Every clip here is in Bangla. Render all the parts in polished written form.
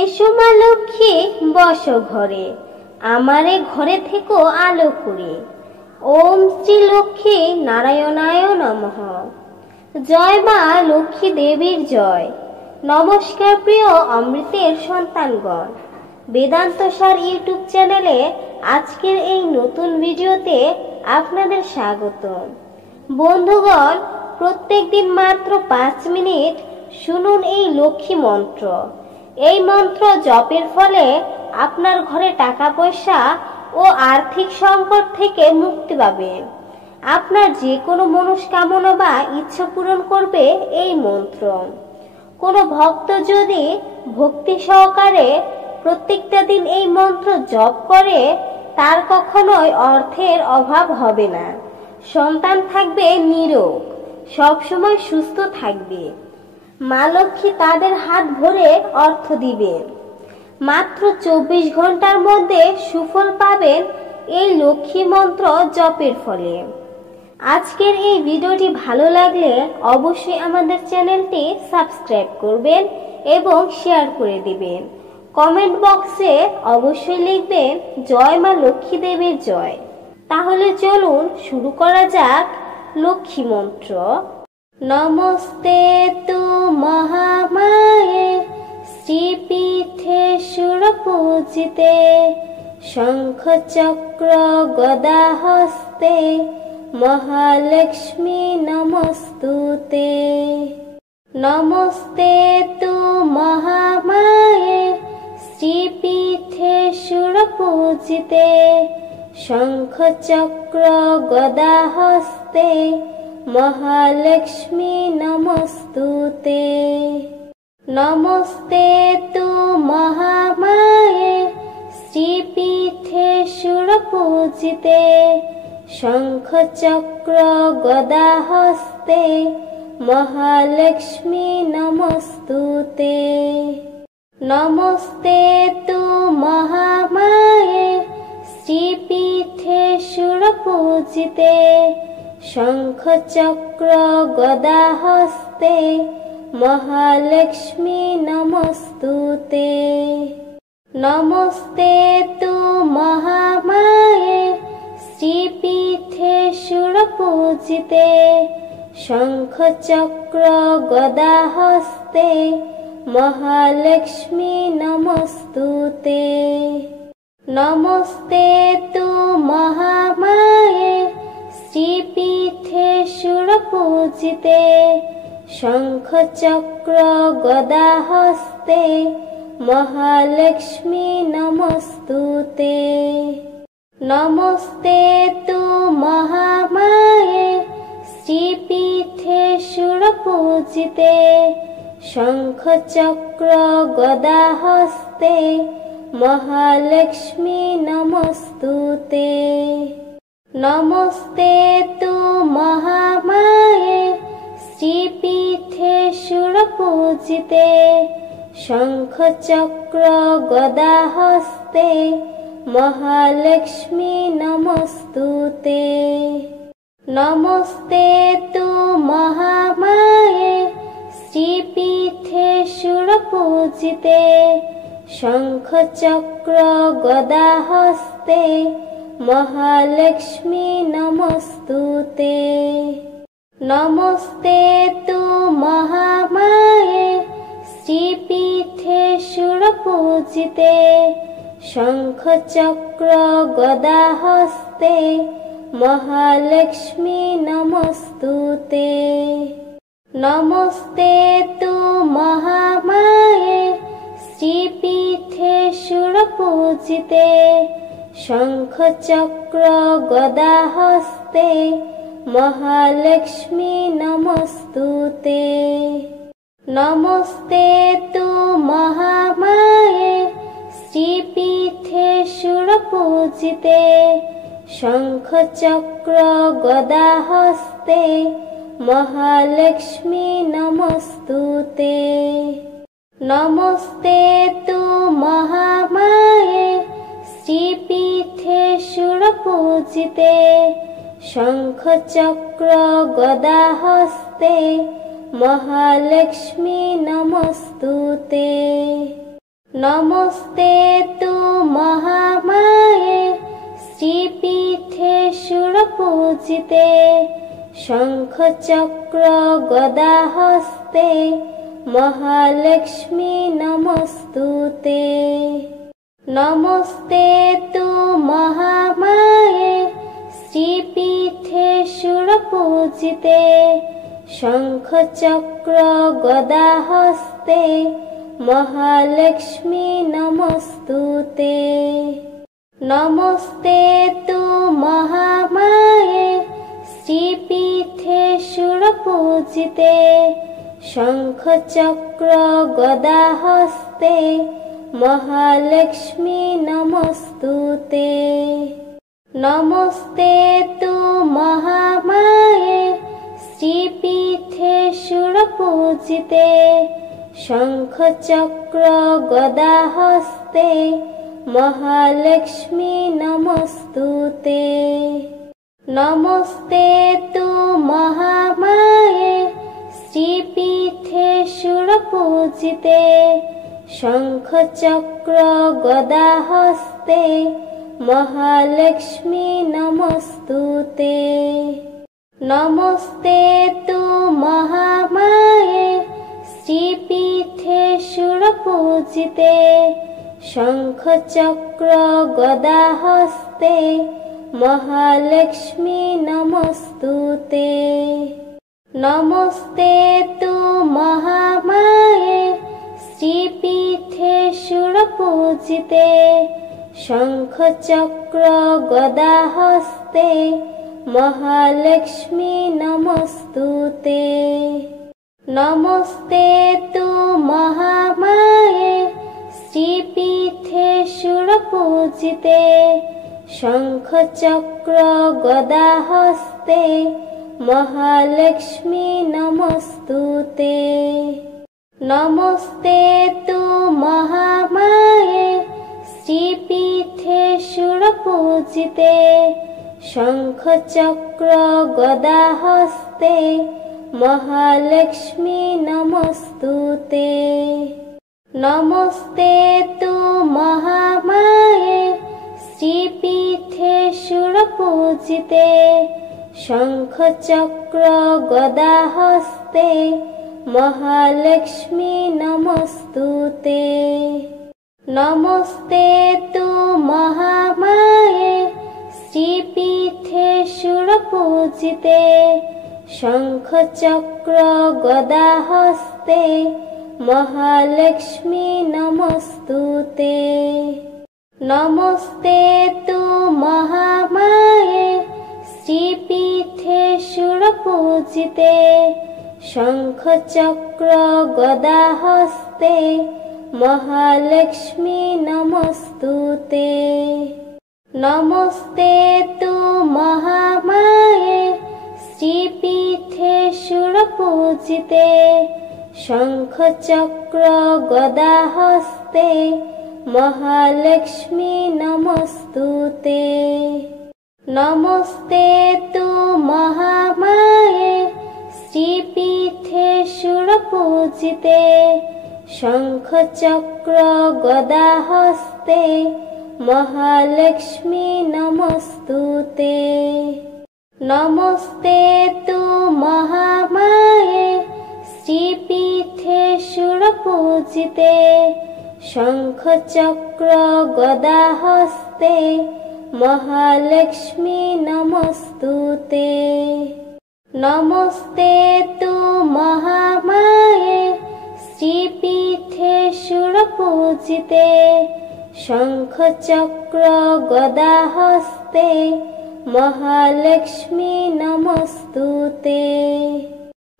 এসো মা লক্ষ্মী বসো ঘরে, আমারে ঘরে থেকো আলো করে। ওম শ্রী লক্ষ্মী নারায়ণায় নমঃ। জয় মা লক্ষ্মী দেবীর জয়। নমস্কার প্রিয় অমৃতের সন্তানগণ, বেদান্তসার ইউটিউব চ্যানেলে আজকের এই নতুন ভিডিওতে আপনাদের স্বাগত। বন্ধুগণ, প্রত্যেক দিন মাত্র 5 মিনিট শুনুন এই লক্ষ্মী মন্ত্র। এই মন্ত্র জপের ফলে আপনার ঘরে টাকা পয়সা ও আর্থিক সংকট থেকে মুক্তি পাবেন। আপনার যে কোনো মনস্কামনা বা ইচ্ছা পূরণ করবে এই মন্ত্র। কোনো ভক্ত যদি ভক্তি সহকারে প্রত্যেকটা দিন এই মন্ত্র জপ করে, তার কখনোই অর্থের অভাব হবে না। সন্তান থাকবে নিরোগ, সবসময় সুস্থ থাকবে। মা লক্ষ্মী তাদের হাত ভরে অর্থ দিবে। মাত্র 24 ঘন্টার মধ্যে সুফল পাবেন এই লক্ষ্মী মন্ত্র জপের ফলে। আজকের এই ভিডিওটি ভালো লাগলে অবশ্যই আমাদের চ্যানেলটি সাবস্ক্রাইব করবেন এবং শেয়ার করে দিবেন। কমেন্ট বক্সে অবশ্যই লিখবেন জয় মা লক্ষ্মী দেবীর জয়। তাহলে চলুন শুরু করা যাক লক্ষ্মী মন্ত্র। নমস্তে তু মহামায়ে শ্রীপীঠে সুরপূজিতে, শঙ্খ চক্র গদা হস্তে মহালক্ষ্মী নমস্তুতে। নমস্তে তু মহামায়ে শ্রীপীঠে সুরপূজিতে, শঙ্খ চক্র গদা হস্তে মহালক্ষ্মী নমস্তুতে। নমস্তে তু মহামায়ে শ্রীপীঠে সুরপূজিতে, শঙ্খ চক্র গদা হস্তে মহালক্ষ্মী নমস্তুতে। নমস্তে তু মহামায়ে শ্রীপীঠে সুরপূজিতে, শঙ্খ চক্র গদা হস্তে মহালক্ষ্মী নমস্তুতে। নমস্তে তু মহামায়ে শ্রীপীঠে সুরপূজিতে, শঙ্খ চক্র গদা হস্তে মহালক্ষ্মী নমস্তুতে। নমস্তে তু মহামায়ে শ্রীপীঠে সুরপূজিতে, শঙ্খ চক্র গদা হস্তে মহালক্ষ্মী নমস্তুতে। নমস্তে তু মহামায়ে শ্রীপীঠে সুরপূজিতে, শঙ্খ চক্র গদা হস্তে মহালক্ষ্মী নমস্তুতে। নমস্তে তু মহামায়ে শ্রীপীঠে সুরপূজিতে, শঙ্খ চক্র গদা হস্তে মহালক্ষ্মী নমস্তুতে। নমস্তে তু মহামায়ে শ্রীপীঠে সুরপূজিতে, শঙ্খ চক্র গদা হস্তে মহালক্ষ্মী নমস্তুতে। নমস্তে তু মহামায়ে শ্রীপীঠে সুরপূজিতে, শঙ্খ চক্র গদা হস্তে মহালক্ষ্মী নমস্তুতে। নমস্তে তু মহামায়ে শ্রীপীঠে সুরপূজিতে, শঙ্খ চক্র গদা হস্তে মহালক্ষ্মী নমস্তুতে। নমস্তে তু মহামায়ে শ্রীপীঠে সুরপূজিতে, শঙ্খ চক্র গদা হস্তে মহালক্ষ্মী নমস্তুতে। নমস্তে তু মহামায়ে শ্রীপীঠে সুরপূজিতে, শঙ্খ চক্র গদা হস্তে মহালক্ষ্মী নমস্তুতে। नमस्ते तु महामाये श्रीपीठे सुरपूजिते शंखचक्र गदाहस्ते महालक्ष्मी नमस्तुते। नमस्ते तु महामाये श्रीपीठे सुरपूजिते शंखचक्र गदाहस्ते महालक्ष्मी नमस्तुते। नमस्ते तु महामाये श्रीपीठे सुरपूजिते शंखचक्र गदाहस्ते महालक्ष्मी नमस्तुते। नमस्ते तु महामाये श्रीपीठे सुरपूजिते शंखचक्र गदाहस्ते महालक्ष्मी नमस्तुते। नमस्ते तु महामाये श्रीपीठे सुरपूजिते शंखचक्र गदाहस्ते महालक्ष्मी नमस्तुते। नमस्ते तु महामाये श्रीपीठे सुरपूजिते शंखचक्र गदाहस्ते महालक्ष्मी नमस्तुते। नमस्ते तु महामाये श्रीपीठे सुरपूजिते शंखचक्र गदाहस्ते महालक्ष्मी नमस्तुते। नमस्ते तु महामाये श्रीपीठे सुरपूजिते शंखचक्र गदाहस्ते महालक्ष्मी नमस्तुते। नमस्ते तु महामाये श्रीपीठे सुरपूजिते शंखचक्र गदाहस्ते महालक्ष्मी नमस्तुते। नमस्ते तु महामाये श्रीपीठे सुरपूजिते शंखचक्र गदाहस्ते महालक्ष्मी नमस्तुते। नमस्ते तु महामाये श्रीपीठे सुरपूजिते शंखचक्र गदाहस्ते महालक्ष्मी नमस्तुते। नमस्ते तु महामाये श्रीपीठे सुरपूजिते शंखचक्र गदाहस्ते महालक्ष्मी नमस्तुते। नमस्ते तु महामाये श्रीपीठे सुरपूजिते शंखचक्र गदाहस्ते महालक्ष्मी नमस्तुते। नमस्ते तु महामाये श्रीपीठे सुरपूजिते शंखचक्र गदाहस्ते महालक्ष्मी नमस्तुते। नमस्ते तु महामाये श्रीपीठे सुरपूजिते शंखचक्र गदाहस्ते महालक्ष्मी नमस्तुते। नमस्ते तु महामाये श्रीपीठे सुरपूजिते शंखचक्र गदाहस्ते महालक्ष्मी नमस्तुते।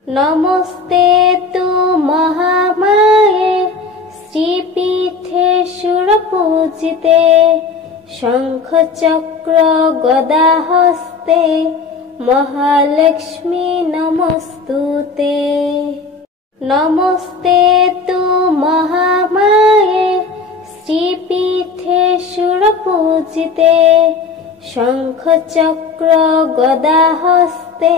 नमस्ते तु महामाये श्रीपीठे सुरपूजिते शंखचक्र गदाहस्ते महालक्ष्मी नमस्तुते। नमस्ते तु महामाये श्रीपीठे सुरपूजिते शंखचक्र गदाहस्ते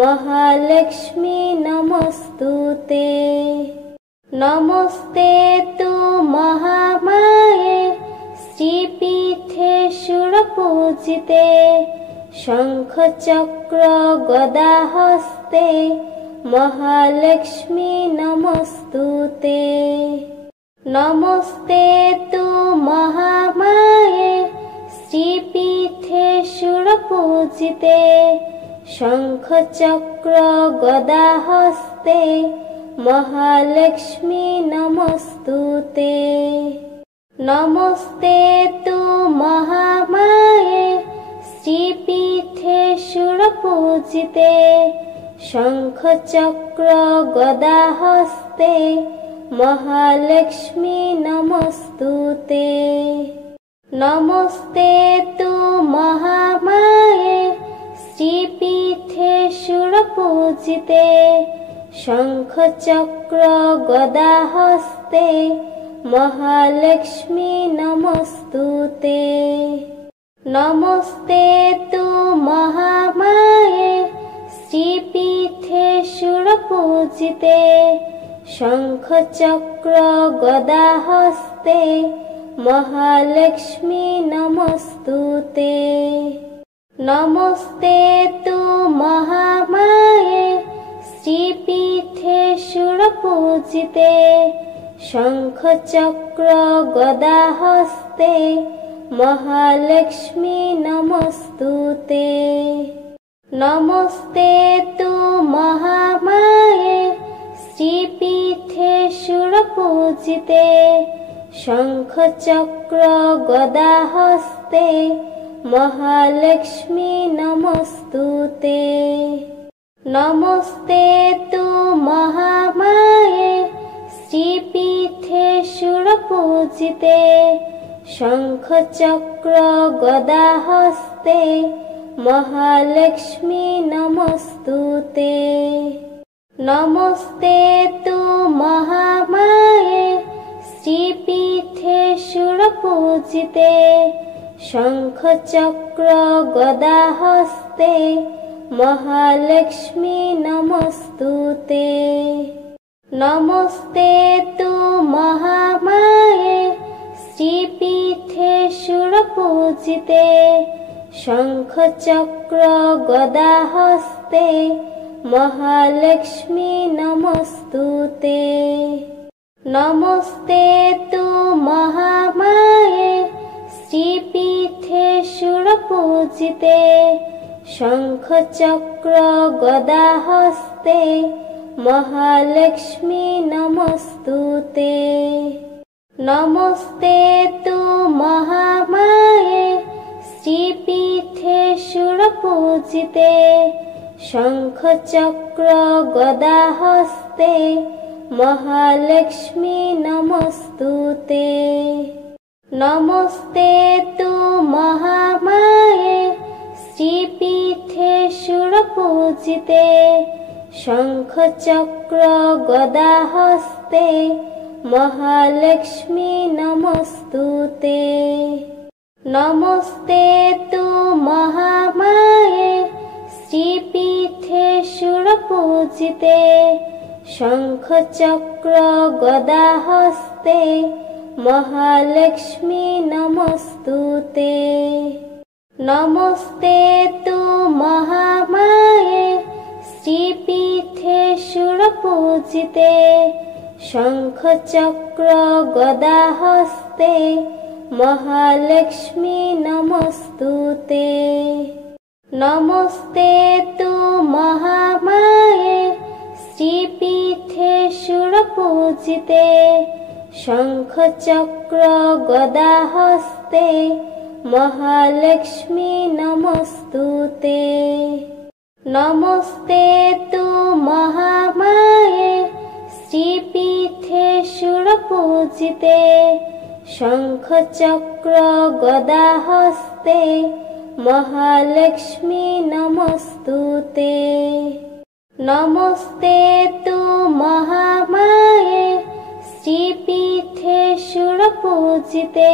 महालक्ष्मी नमस्तुते। नमस्ते तु শ্রীপীঠে সুরপূজিতে শঙ্খ চক্র গদা হস্তে মহালক্ষ্মী নমস্তুতে। নমস্তে তু মহামায়ে শ্রীপীঠে সুরপূজিতে শঙ্খ চক্র গদা হস্তে মহালক্ষ্মী নমস্তুতে। নমস্তে তু মহামায়ে শ্রীপীঠে সুরপূজিতে শঙ্খ চক্র গদা হস্তে মহালক্ষ্মী নমস্তুতে। নমস্তে তু মহামায়ে শ্রীপীঠে সুরপূজিতে শঙ্খ চক্র গদা হস্তে মহালক্ষ্মী নমস্তুতে। নমস্তে তু মহামায়ে শ্রীপীঠে সুরপূজিতে শঙ্খ চক্র গদা হস্তে মহালক্ষ্মী নমস্তুতে। নমস্তে তু মহামায়ে শ্রীপীঠে সুরপূজিতে শঙ্খ চক্র গদা হস্তে মহালক্ষ্মী নমস্তুতে। নমস্তে তু মহামায়ে শ্রীপীঠে সুরপূজিতে শঙ্খ চক্র গদা হস্তে মহালক্ষ্মী নমস্তুতে। নমস্তে তু মহামায়ে শ্রীপীঠে সুরপূজিতে শঙ্খ চক্র গদা হস্তে মহালক্ষ্মী নমস্তুতে। নমস্তে তু মহামায়ে শ্রীপীঠে সুরপূজিতে শঙ্খ চক্র গদা হস্তে মহালক্ষ্মী নমস্তুতে। নমস্তে তু মহামায়ে শ্রীপীঠে সুরপূজিতে শঙ্খ চক্র গদা হস্তে মহালক্ষ্মী নমস্তুতে। নমস্তে তু মহামায়ে শ্রীপীঠে সুরপূজিতে শঙ্খ চক্র গদা হস্তে মহালক্ষ্মী নমস্তুতে। নমস্তে তু মহামায়ে শ্রীপীঠে সুরপূজিতে শঙ্খ চক্র গদা হস্তে মহালক্ষ্মী নমস্তুতে। নমস্তে তু মহামায়ে শ্রীপীঠে সুরপূজিতে শঙ্খ চক্র গদা হস্তে মহালক্ষ্মী নমস্তুতে। নমস্তে তু মহামায়ে শ্রীপীঠে সুরপূজিতে শঙ্খ চক্র গদা হস্তে মহালক্ষ্মী নমস্তুতে। নমস্তে তু মহামায়ে শ্রীপীঠে সুরপূজিতে শঙ্খ চক্র গদা হস্তে মহালক্ষ্মী নমস্তুতে। নমস্তে তু মহামায়ে শ্রীপীঠে সুরপূজিতে শঙ্খ চক্র গদা হস্তে মহালক্ষ্মী নমস্তুতে। নমস্তে তু মহামায়ে শ্রীপীঠে সুরপূজিতে শঙ্খ চক্র গদা হস্তে মহালক্ষ্মী নমস্তুতে। নমস্তে তু মহামায়ে শ্রীপীঠে সুরপূজিতে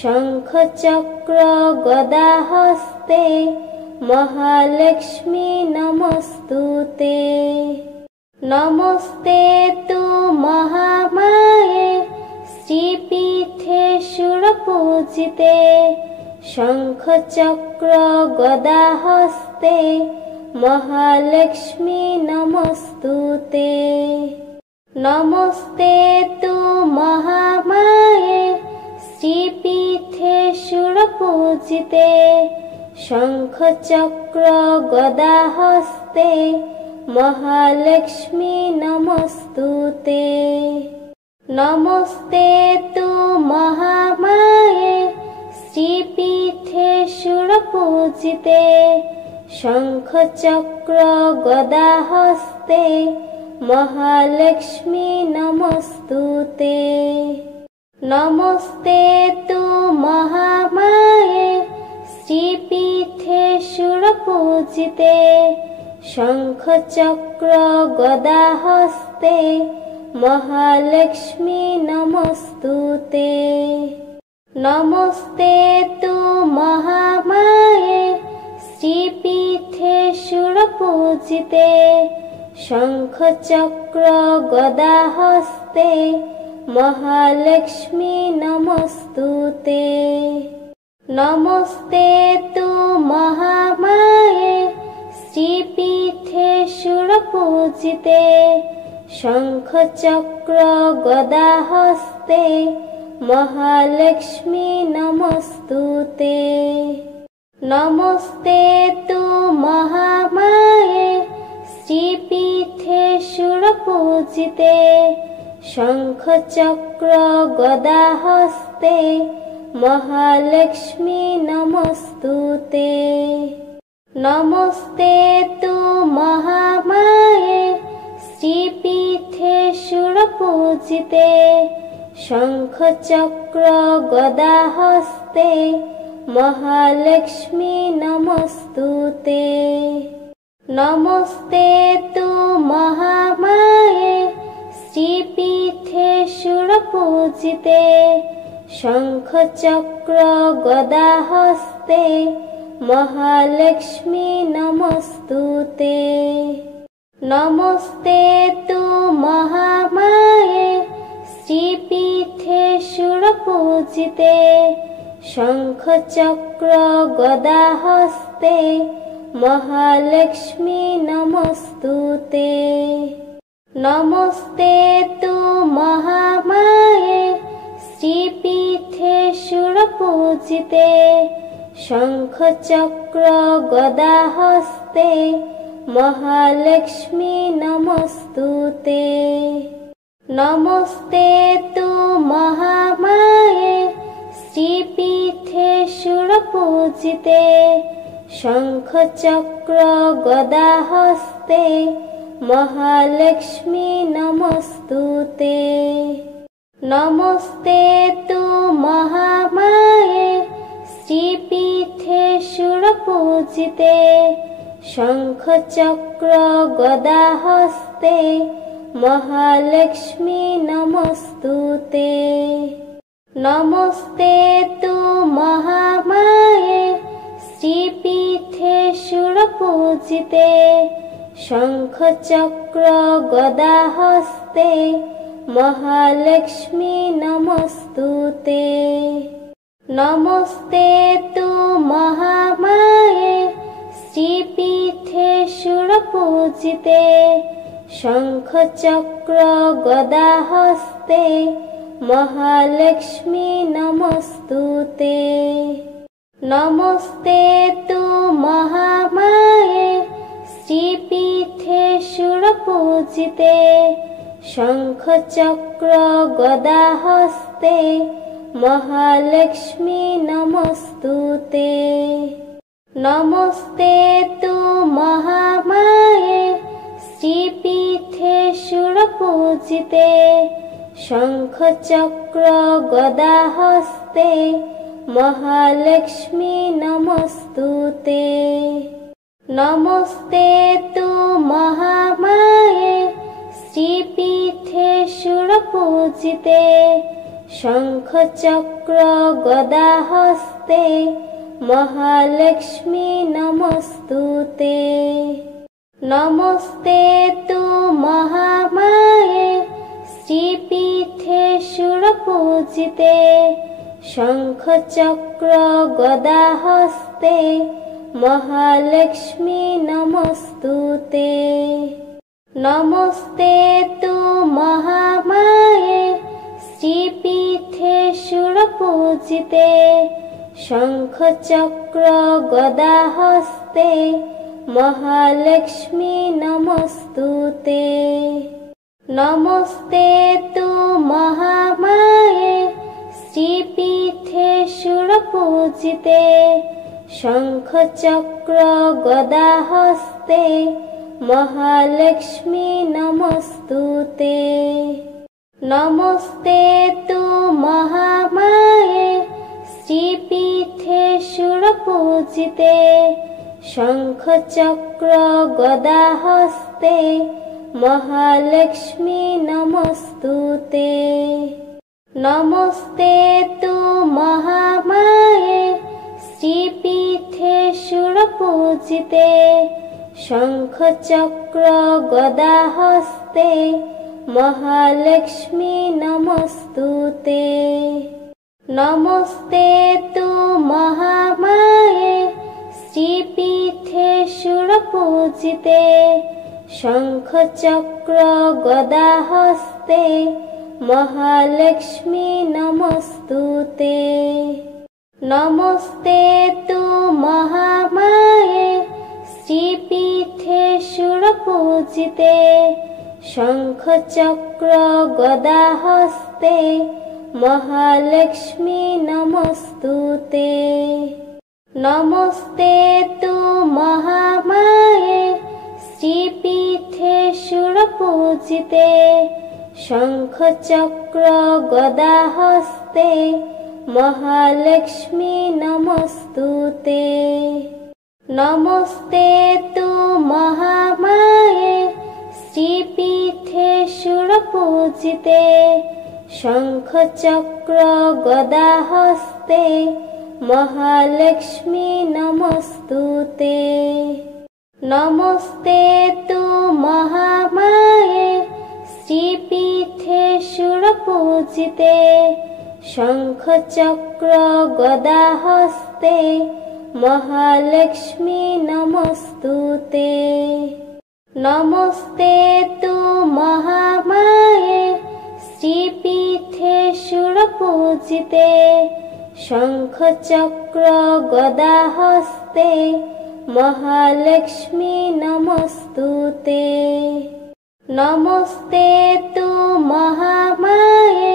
শঙ্খ চক্র গদা হস্তে মহালক্ষ্মী নমস্তুতে। নমস্তে তু মহামায়ে শ্রীপীঠে সুরপূজিতে শঙ্খ চক্র গদা হস্তে মহালক্ষ্মী নমস্তুতে। নমস্তে তু মহামায়ে শ্রীপীঠে সুরপূজিতে শঙ্খ চক্র গদা হস্তে মহালক্ষ্মী নমস্তুতে। নমস্তে তু মহামায়ে শ্রীপীঠে সুরপূজিতে শঙ্খ চক্র গদা হস্তে মহালক্ষ্মী নমস্তুতে। নমস্তে তু মহামায়ে শ্রীপীঠে সুরপূজিতে শঙ্খ চক্র গদা হস্তে মহালক্ষ্মী নমস্তুতে। নমস্তে তু মহামায়ে শ্রীপীঠে সুরপূজিতে শঙ্খ চক্র গদা হস্তে মহালক্ষ্মী নমস্তুতে। নমস্তে তু মহামায়ে শ্রীপীঠে সুরপূজিতে শঙ্খ চক্র গদা হস্তে মহালক্ষ্মী নমস্তুতে। নমস্তে তু মহামায়ে শ্রীপীঠে সুরপূজিতে শঙ্খ চক্র গদা হস্তে মহালক্ষ্মী নমস্তুতে। নমস্তে তু মহামায়ে শ্রীপীঠে সুরপূজিতে শঙ্খ চক্র গদা হস্তে মহালক্ষ্মী নমস্তুতে। নমস্তে তু মহামায়ে শ্রীপীঠে সুরপূজিতে শঙ্খ চক্র গদা হস্তে মহালক্ষ্মী নমস্তুতে। নমস্তে তু মহামায়ে শ্রীপীঠে সুরপূজিতে শঙ্খ চক্র গদা হস্তে মহালক্ষ্মী নমস্তুতে। নমস্তে তু মহামায়ে শ্রীপীঠে সুরপূজিতে শঙ্খ চক্র গদা হস্তে মহালক্ষ্মী নমস্তুতে। নমস্তে তু মহামায়ে শ্রীপীঠে সুরপূজিতে শঙ্খ চক্র গদা হস্তে মহালক্ষ্মী নমস্তুতে। নমস্তে তু মহামায়ে শ্রীপীঠে সুরপূজিতে শঙ্খ চক্র গদা হস্তে মহালক্ষ্মী নমস্তুতে। নমস্তে তু মহামায়ে শ্রীপীঠে সুরপূজিতে শঙ্খ চক্র গদা হস্তে মহালক্ষ্মী নমস্তুতে। নমস্তে তু মহামায়ে শ্রীপীঠে সুরপূজিতে শঙ্খ চক্র গদা হস্তে মহালক্ষ্মী নমস্তুতে। নমস্তে তু মহামায়ে শ্রীপীঠে সুরপূজিতে শঙ্খ চক্র গদা হস্তে মহালক্ষ্মী নমস্তুতে। নমস্তে তু মহামায়ে শ্রীপীঠে সুরপূজিতে শঙ্খ চক্র গদা হস্তে মহালক্ষ্মী নমস্তুতে। নমস্তে তু মহামায়ে শ্রীপীঠে সুরপূজিতে শঙ্খ চক্র গদা হস্তে মহালক্ষ্মী নমস্তুতে। নমস্তে তু মহামায়ে শ্রীপীঠে সুরপূজিতে শঙ্খ চক্র গদা হস্তে মহালক্ষ্মী নমস্তুতে। নমস্তে তু মহামায়ে শ্রীপীঠে সুরপূজিতে শঙ্খ চক্র গদা হস্তে মহালক্ষ্মী নমস্তুতে। নমস্তে তু মহামায়ে শ্রীপীঠে সুরপূজিতে শঙ্খ চক্র গদা হস্তে মহালক্ষ্মী নমস্তুতে। নমস্তে তু মহামায়ে শ্রীপীঠে সুরপূজিতে শঙ্খ চক্র গদা হস্তে মহালক্ষ্মী নমস্তুতে। নমস্তে তু মহামায়ে শ্রীপীঠে সুরপূজিতে শঙ্খ চক্র গদা হস্তে মহালক্ষ্মী নমস্তুতে। নমস্তে তু মহামায়ে শ্রীপীঠে সুরপূজিতে শঙ্খ চক্র গদা হস্তে মহালক্ষ্মী নমস্তুতে। নমস্তে তু মহামায়ে শ্রীপীঠে সুরপূজিতে শঙ্খ চক্র গদা হস্তে মহালক্ষ্মী নমস্তুতে। নমস্তে তু মহামায়ে শ্রীপীঠে সুরপূজিতে শঙ্খ চক্র গদা হস্তে মহালক্ষ্মী নমস্তুতে। নমস্তে তু মহামায়ে শ্রীপীঠে সুরপূজিতে শঙ্খ চক্র গদা হস্তে মহালক্ষ্মী নমস্তুতে। নমস্তে তু মহামায়ে শ্রীপীঠে সুরপূজিতে শঙ্খ চক্র গদা হস্তে মহালক্ষ্মী নমস্তুতে। নমস্তে তু মহামায়ে শ্রীপীঠে সুরপূজিতে শঙ্খ চক্র গদা হস্তে মহালক্ষ্মী নমস্তুতে। নমস্তে তু মহামায়ে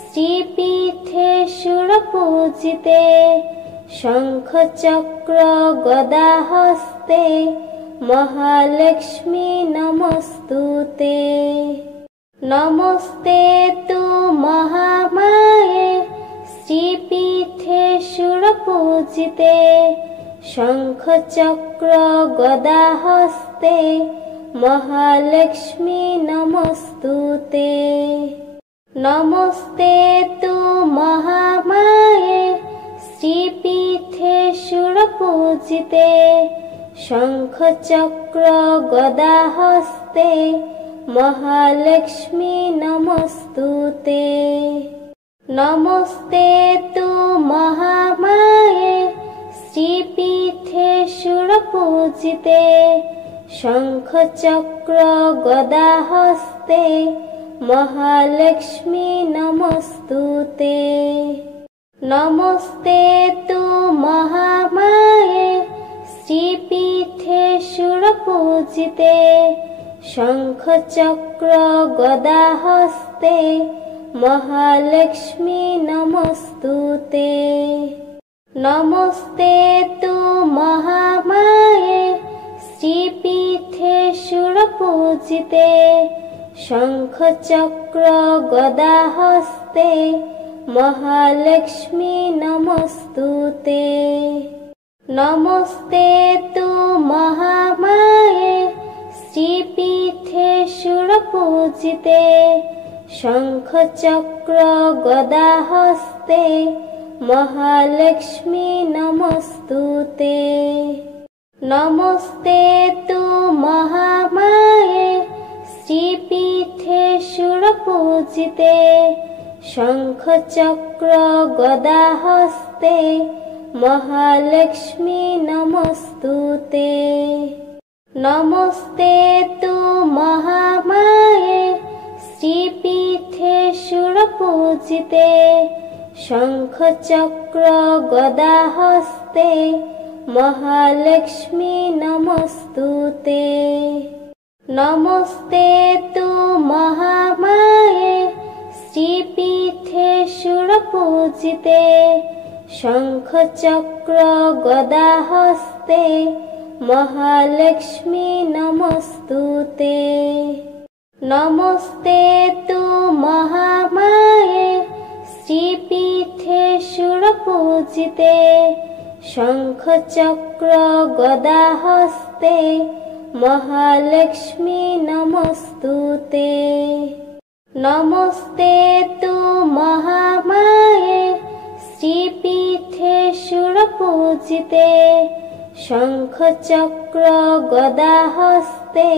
শ্রীপীঠে সুরপূজিতে শঙ্খ চক্র গদা হস্তে মহালক্ষ্মী নমস্তুতে। নমস্তে তু মহামায়ে শ্রীপীঠে সুরপূজিতে শঙ্খ চক্র গদা হস্তে মহালক্ষ্মী নমস্তুতে। নমস্তে তু মহামায়ে শ্রীপীঠে সুরপূজিতে শঙ্খ চক্র গদা হস্তে মহালক্ষ্মী নমস্তুতে। নমস্তে তু মহামায়ে শ্রীপীঠে সুরপূজিতে শঙ্খ চক্র গদা হস্তে মহালক্ষ্মী নমস্তুতে। নমস্তে তু মহামায়ে শ্রীপীঠে সুরপূজিতে শঙ্খ চক্র গদা হস্তে মহালক্ষ্মী নমস্তুতে। নমস্তে তু মহামায়ে শ্রীপীঠে সুরপূজিতে শঙ্খ চক্র গদা হস্তে মহালক্ষ্মী নমস্তুতে। নমস্তে তু মহামায়ে শ্রীপীঠে সুরপূজিতে শঙ্খ চক্র গদা হস্তে মহালক্ষ্মী নমস্তুতে। নমস্তে তু মহামায়ে শ্রীপীঠে সুরপূজিতে शङ्खचक्र गदाहस्ते महालक्ष्मी नमस्तुते। नमस्ते तु महामाये श्रीपीठे सुरपूजिते शङ्खचक्र गदाहस्ते महालक्ष्मी नमस्तुते। नमस्ते तु महामाये श्रीपीठे सुरपूजिते शङ्खचक्र गदाहस्ते महालक्ष्मी नमस्तुते। नमस्ते तु महामाये श्रीपीठे सुरपूजिते शङ्खचक्र गदाहस्ते महालक्ष्मी नमस्तुते। नमस्ते तु महामाये श्रीपीठे सुरपूजिते शङ्खचक्र गदाहस्ते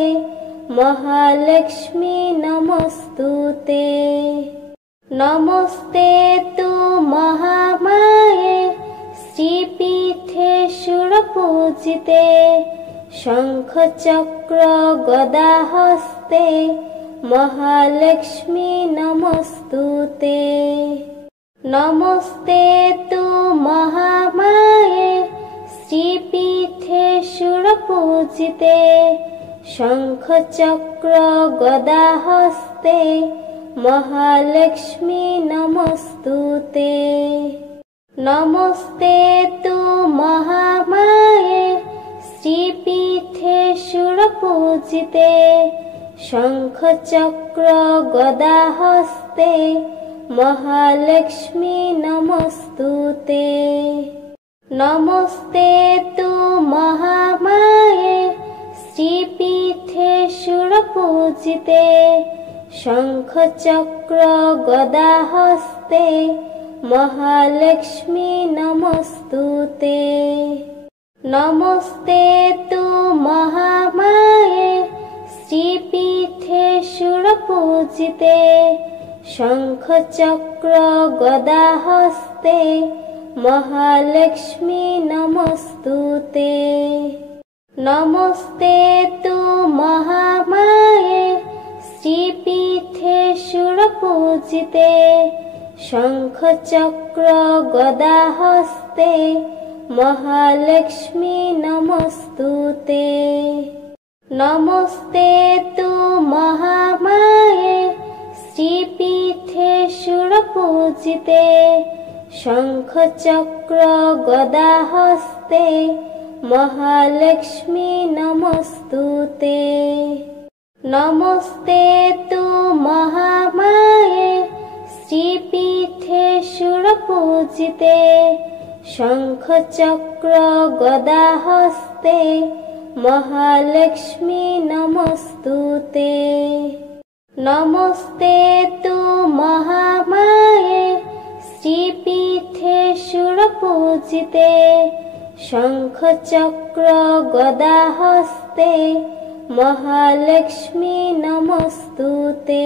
महालक्ष्मी नमस्तुते। नमस्ते तु महामाये श्रीपीठे सुरपूजिते शङ्खचक्र गदाहस्ते महालक्ष्मी नमस्तुते। नमस्ते तु महामाये श्रीपीठे सुरपूजिते शङ्खचक्र गदाहस्ते महालक्ष्मी नमस्तुते। नमस्ते तु महामाये श्रीपीठे सुरपूजिते शङ्खचक्र गदाहस्ते महालक्ष्मी नमस्तुते। नमस्ते तु महामाये श्रीपीठे सुरपूजिते शङ्खचक्र गदाहस्ते महालक्ष्मी नमस्तुते। नमस्ते तु महामाये श्रीपीठे सुरपूजिते शङ्खचक्र गदाहस्ते महालक्ष्मी नमस्तुते। नमस्ते तु महामाये श्रीपीठे सुरपूजिते शङ्खचक्र गदाहस्ते महालक्ष्मी नमस्तुते। नमस्ते तु महामाये श्रीपीठे सुरपूजिते शङ्खचक्र गदाहस्ते महालक्ष्मी नमस्तुते। नमस्ते तु महामाये श्रीपीठे सुरपूजिते शङ्खचक्र गदाहस्ते महालक्ष्मी नमस्तुते। नमस्ते तु महामाये श्रीपीठे सुरपूजिते शङ्खचक्र गदाहस्ते महालक्ष्मी नमस्तुते।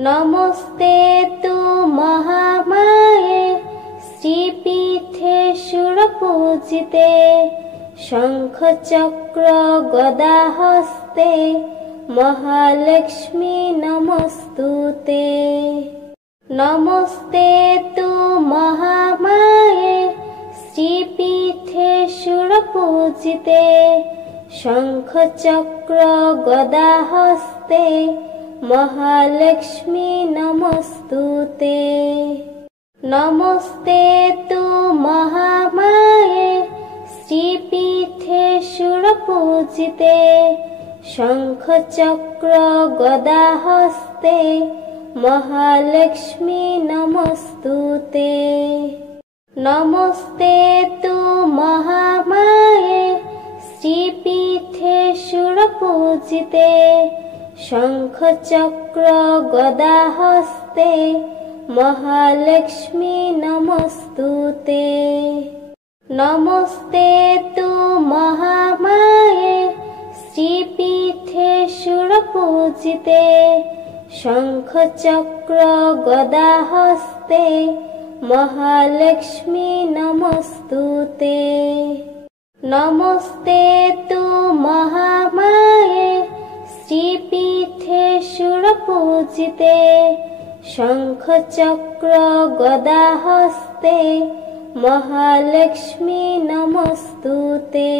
नमस्ते तु महामाये श्रीपीठे सुरपूजिते शङ्खचक्र गदाहस्ते महालक्ष्मी नमस्तुते। नमस्ते तु महामाये श्रीपीठे सुरपूजिते शङ्खचक्र गदाहस्ते महालक्ष्मी नमस्तुते। नमस्ते तु महामाये श्रीपीठे सुरपूजिते शङ्खचक्र गदाहस्ते महालक्ष्मी नमस्तुते। नमस्ते तु महामाये श्रीपीठे सुरपूजिते शङ्खचक्र गदाहस्ते महालक्ष्मी नमस्तुते। नमस्ते तु महामाये श्रीपीठे सुरपूजिते শঙ্খ চক্র গদা হস্তে মহালক্ষ্মী নমস্তুতে। নমস্তে তু মহামায়ে শ্রীপীঠে সুরপূজিতে। শঙ্খ চক্র গদা হস্তে মহালক্ষ্মী নমস্তুতে।